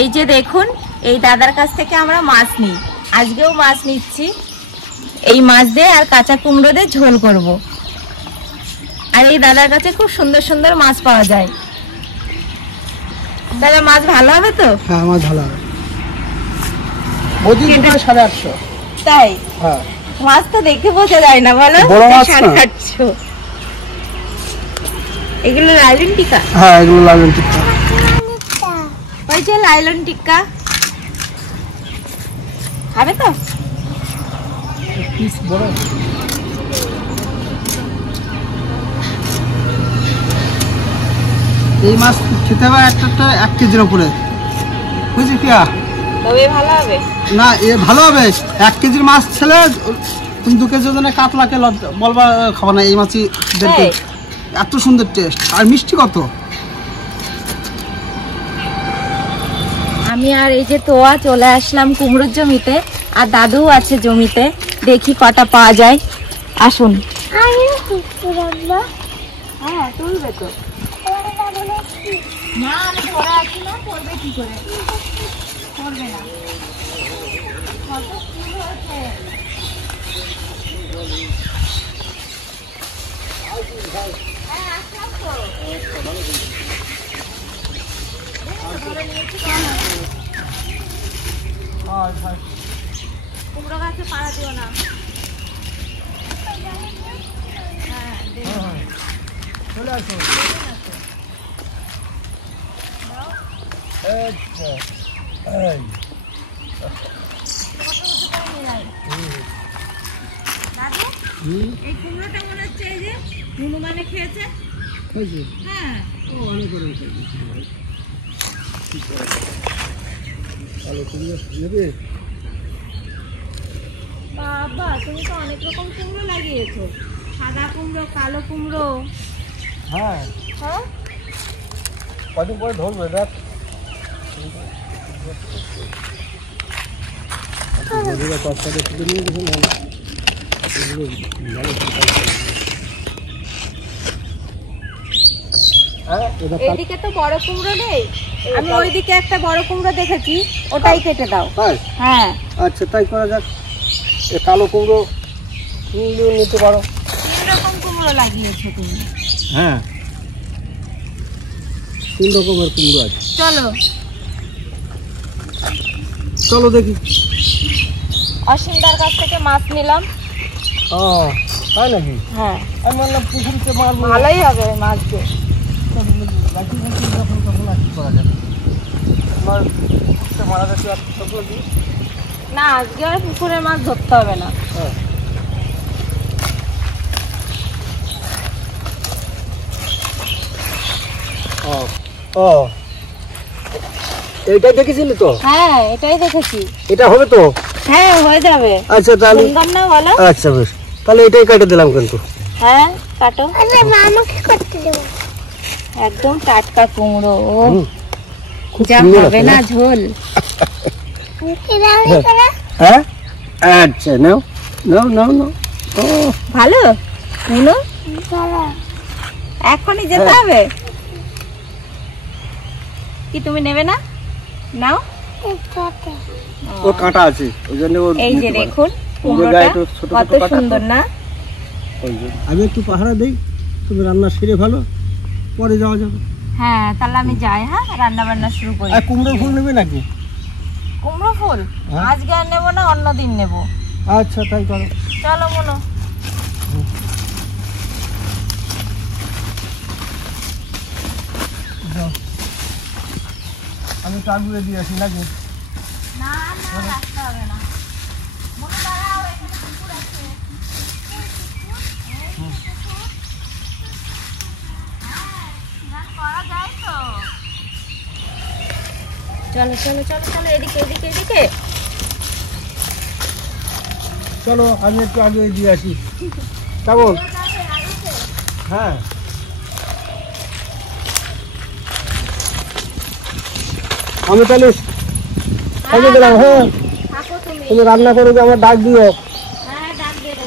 এই যে দেখুন, এই দাদার কাছ থেকে আমরা মাছ নিই, আজকেও মাছ নিচ্ছি। এই মাছ দিয়ে আর কাঁচা কুমড়ো দিয়ে ঝোল করব। আর এই দাদার কাছে খুব সুন্দর সুন্দর মাছ পাওয়া যায়। দাদা মাছ ভালো হবে তো? হ্যাঁ মাছ ভালো হবে। 850। তাই? হ্যাঁ। মাছ তো দেখে বোঝা যায় না, বলো 850। এগুলো লাইলন টিক্কা? হ্যাঁ এগুলো লাইলন টিক্কা। ওই যে লাইলন টিক্কা হবে তো? পিস বড়। এই মাছ খেতে হবে একটা 1 কেজির উপরে, বুঝলি কি? তবে ভালো হবে না, এ ভালো হবে। 1 কেজির মাছ ছেলে তুমি 2 কেজি ওজনে কাতলাকে বলবা খাবা না, এই মাছই দেখবে এত সুন্দর টেস্ট। আর মিষ্টি কত। আমি আর এই যে তোয়া চলে আসলাম কুমড়োর জমিতে, আর দাদু আছে জমিতে, দেখি কটা পাওয়া যায়। আসুন। হ্যাঁ তুলবে তো। না আমি ধরে আছি না, করবে কি করে? করবে না। কত ফুল হয়েছে। হ্যাঁ আসলাম তো। কুমড়ো গাছে পাড়া দিও না। চলে আসো। এই কুমড়োটা মনে হচ্ছে এই যে হনুমানে খেয়েছে। হ্যাঁ অনেক করে নেবে। বাবা তুমি তো অনেক রকম কুমড়ো লাগিয়েছো, সাদা কুমড়ো, কালো কুমড়ো। হ্যাঁ হ্যাঁ কদিন পরে ধরবে দেখ। এইদিকে তো বড় কুমড়ো নেই, আমি ওইদিকে একটা বড় কুমড়ো দেখেছি, ওটাই কেটে দাও। হ্যাঁ আচ্ছা তাই করা যাক। এ কালো কুমড়ো নিতে পারো। 3 রকম কুমড়ো লাগিয়েছো তুমি? হ্যাঁ 3 রকমের কুমড়ো আছে। চলো চলো দেখি। অসীমদার কাছ থেকে মাছ নিলাম। ও তাই নাকি? হ্যাঁ আমি বললাম পুকুরিতে মারবো। ভালোই হবে মাছ দিয়ে। না আজকে আর পুকুরের মাছ ধরতে হবে না। ও এইটাই দেখেছিলি তো? হ্যাঁ এটাই দেখেছি। এটা হবে তো? হ্যাঁ হয়ে যাবে। আচ্ছা তাহলে না বলো। আচ্ছা বেশ, তাহলে এটাই কেটে দিলাম কিন্তু। হ্যাঁ কাটো। আমাকে কাটতে দেবো। একদম টাটকা কুমড়ো, যা হবে না ঝোল। হ্যাঁ আচ্ছা নাও নাও নাও নাও। ও ভালো শুনো, এখনই যেতে হবে কি? তুমি নেবে না? নাও। ও কাঁটা আছে ওই জন্য। এই যে দেখুন কুমড়োটা কত সুন্দর না? আমি একটু পাহারা দেই, তুমি রান্না সেরে ভালো, পরে যাওয়া যাবে। হ্যাঁ তাহলে আমি যাই। হ্যাঁ রান্না বান্না শুরু করি। আর কুমড়ো ফুল নেবে নাকি? কুমড়ো ফুল আজকে আর নেবো না, অন্যদিন নেবো। আচ্ছা তাই করো। চলো মনো। আমি টাগুয়ে দিয়ে আসি নাকি? না না রাখতে হবে না। মনে দাঁড়াও, এখানে কুকুর আছে। চলো চলো চলো চলো, এদিকে এদিকে এদিকে চলো আমি একটু আগে দিয়ে আসি। কেমন? হ্যাঁ আমি তাহলে সাজে দিলাম। হ্যাঁ তুমি রান্না করে আমার ডাক দিও। হ্যাঁ ডাক দেবো।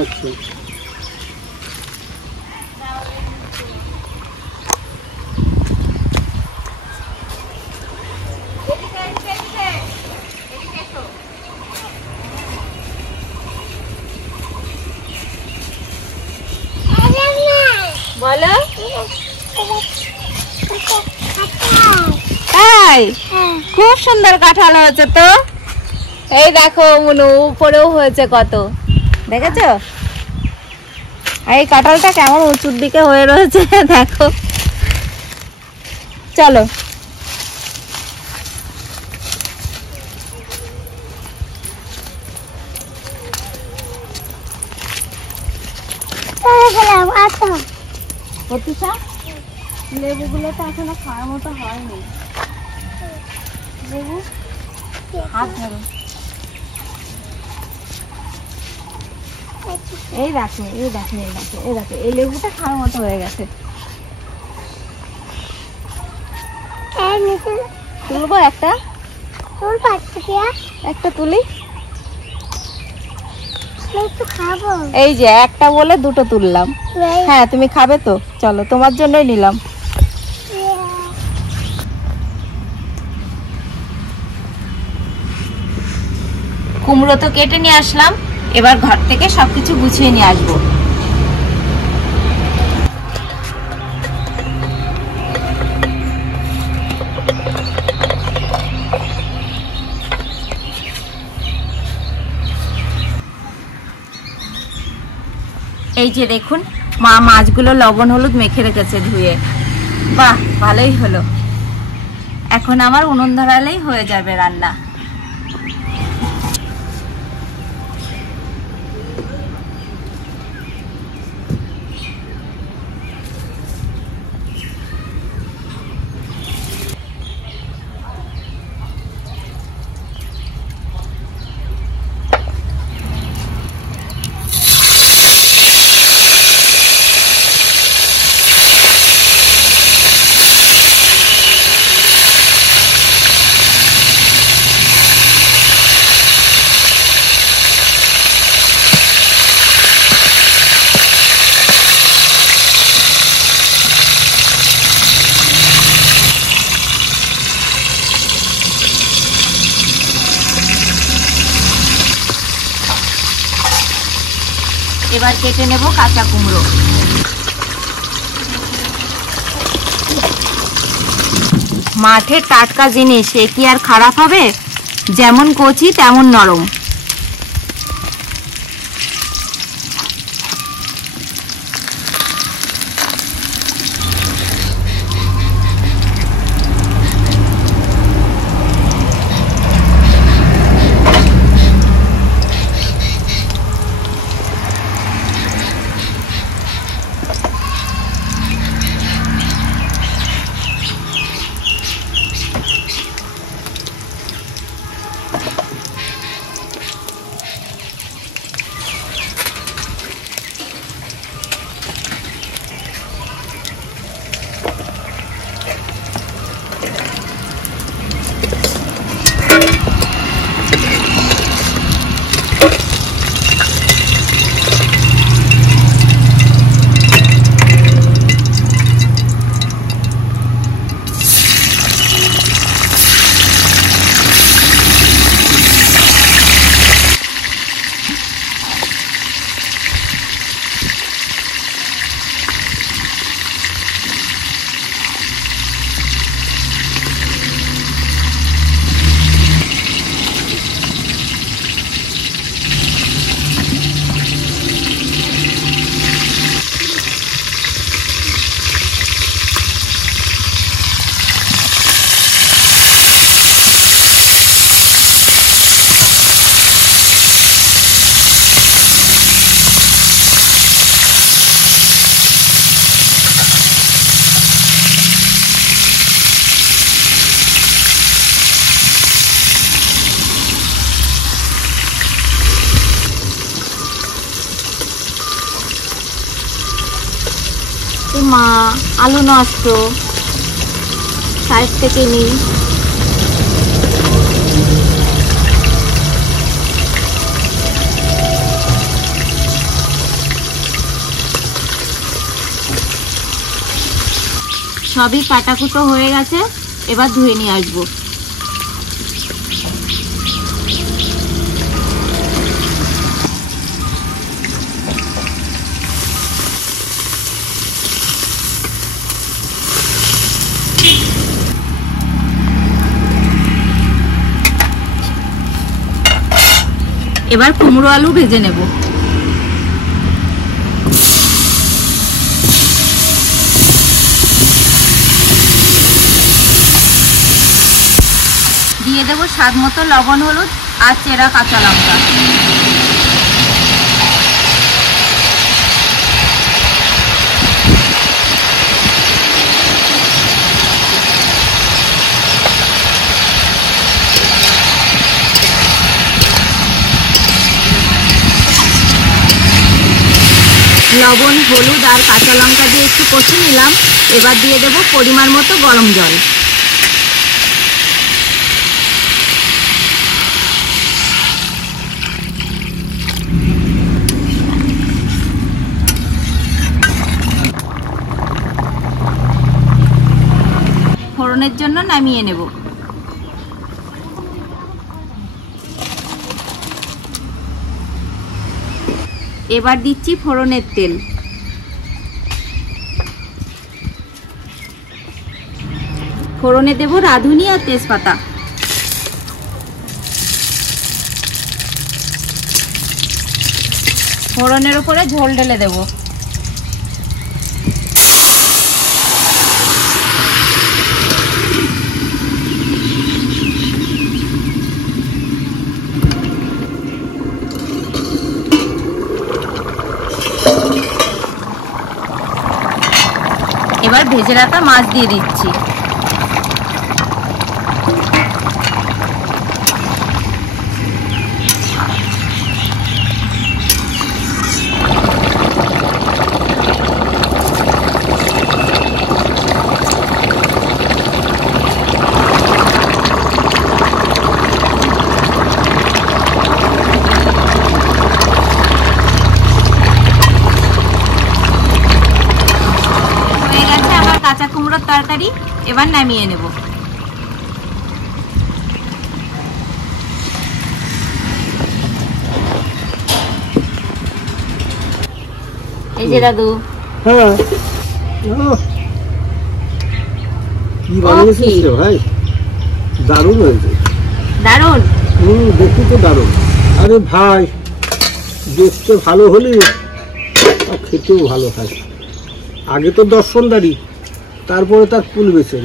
আচ্ছা বলো তাই খুব সুন্দর কাঁঠাল হয়েছে তো। এই দেখো মুনু উপরেও হয়েছে কত, দেখেছো? আর এই কাঁঠালটা কেমন উঁচুর দিকে হয়ে রয়েছে দেখো। চলো লেবুগুলো তো এখনো খাওয়ার মতো হয়নি। লেবু হাত ধরো, এই দেখো এই দেখো এই দেখো এই দেখো এই লেবুটা খাওয়ার মতো হয়ে গেছে। তুলবো একটা, একটা তুলি। এই যে একটা বলে দুটো তুললাম। হ্যাঁ তুমি খাবে তো, চলো তোমার জন্যই নিলাম। কুমড়ো তো কেটে নিয়ে আসলাম, এবার ঘর থেকে সবকিছু গুছিয়ে নিয়ে আসবো। এই যে দেখুন মা মাছগুলো লবণ হলুদ মেখে রেখেছে ধুয়ে। বাহ ভালোই হলো, এখন আমার উনুন ধরালেই হয়ে যাবে রান্না। এবার কেটে নেব কাঁচা কুমড়ো। মাঠের টাটকা জিনিস, এ কি আর খারাপ হবে? যেমন কচি তেমন নরম। মা আলু নষ্ট, সাইড থেকে নিই। সবই কাটাকুটো হয়ে গেছে, এবার ধুয়ে নিয়ে আসবো। এবার কুমড়ো আলু ভেজে নেব। দিয়ে দেব স্বাদ মতো লবণ, হলুদ আর চেরা কাঁচা লঙ্কা। লবণ, হলুদ আর কাঁচা লঙ্কা দিয়ে একটু কষে নিলাম। এবার দিয়ে দেব পরিমাণ মতো গরম জল। ফোড়নের জন্য নামিয়ে নেব। এবার দিচ্ছি ফোড়নের তেল। ফোড়নে দেব রাঁধুনি আর তেজপাতা। ফোড়নের উপরে ঝোল ঢেলে দেব। এবার ভেজে রাখা মাছ দিয়ে দিচ্ছি। কাঁচা কুমড়োর তরকারি এবার নামিয়ে নেব। এই যে দাদু, হ্যাঁ কি বানিয়েছিস রে ভাই, দারুণ হয়েছে। দারুণ? দেখতে তো দারুণ। আরে ভাই, দেখতে ভালো হলে আর খেতেও ভালো হয়। আগে তো দর্শনদারি, তারপরে তার কুল বেছে।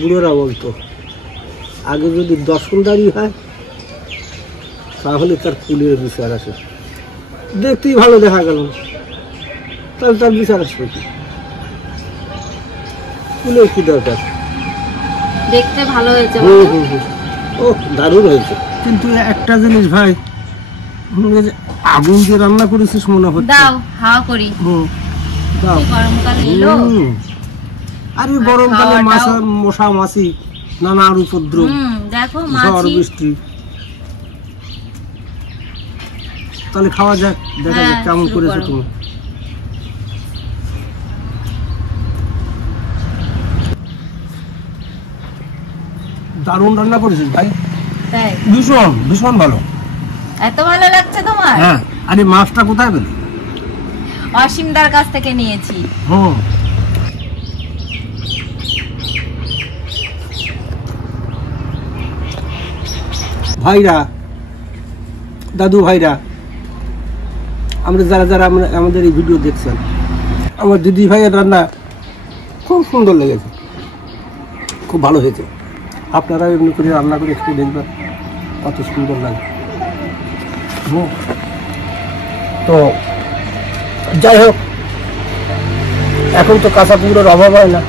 বুড়োরা বলতো আগে যদি দর্শনদারি হয় তাহলে তার কুলের বিচার আসে। দেখতেই ভালো দেখা গেল, তাহলে তার বিচার আসবে কি? কুলের কি দরকার? দেখতে ভালো হয়েছে। ও দারুণ হয়েছে। কিন্তু একটা জিনিস ভাই, আগুন দিয়ে রান্না করেছিস মনে হচ্ছে। দাও হাওয়া করি। গরমকাল এলো। আরে গরমকালে মশা মাছি নানা উপদ্রব, দেখো ঝড় বৃষ্টি। তাহলে খাওয়া যাক, দেখা যাক কেমন করেছো তুমি। দারুণ রান্না করেছিস ভাই, ভীষণ ভীষণ ভালো। এত ভালো লাগছে তোমার? হ্যাঁ। আরে মাছটা কোথায় পেলি? অসীমদার কাছ থেকে নিয়েছি। ভাইরা, দাদু ভাইরা, আমরা যারা যারা আমাদের এই ভিডিও দেখছেন, আমার দিদি ভাইয়ের রান্না খুব সুন্দর লেগেছে, খুব ভালো হয়েছে। আপনারা এমনি করে রান্না করে একটু দেখবেন কত সুন্দর লাগে। তো যাই হোক, এখন তো কাঁচা কুমড়োর অভাব হয় না,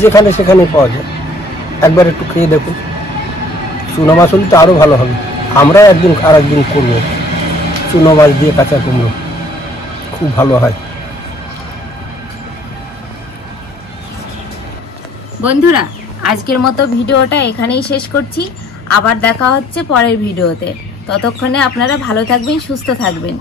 যেখানে সেখানে পাওয়া যায়। একবার একটু খেয়ে দেখুন, চুনো মাছ হলে তো আরও ভালো হবে। আমরা একদিন আর একদিন করবো চুনো মাছ দিয়ে কাঁচা কুমড়ো, খুব ভালো হয়। বন্ধুরা, আজকের মতো ভিডিওটা এখানেই শেষ করছি। আবার দেখা হচ্ছে পরের ভিডিওতে। ততক্ষণে আপনারা ভালো থাকবেন, সুস্থ থাকবেন।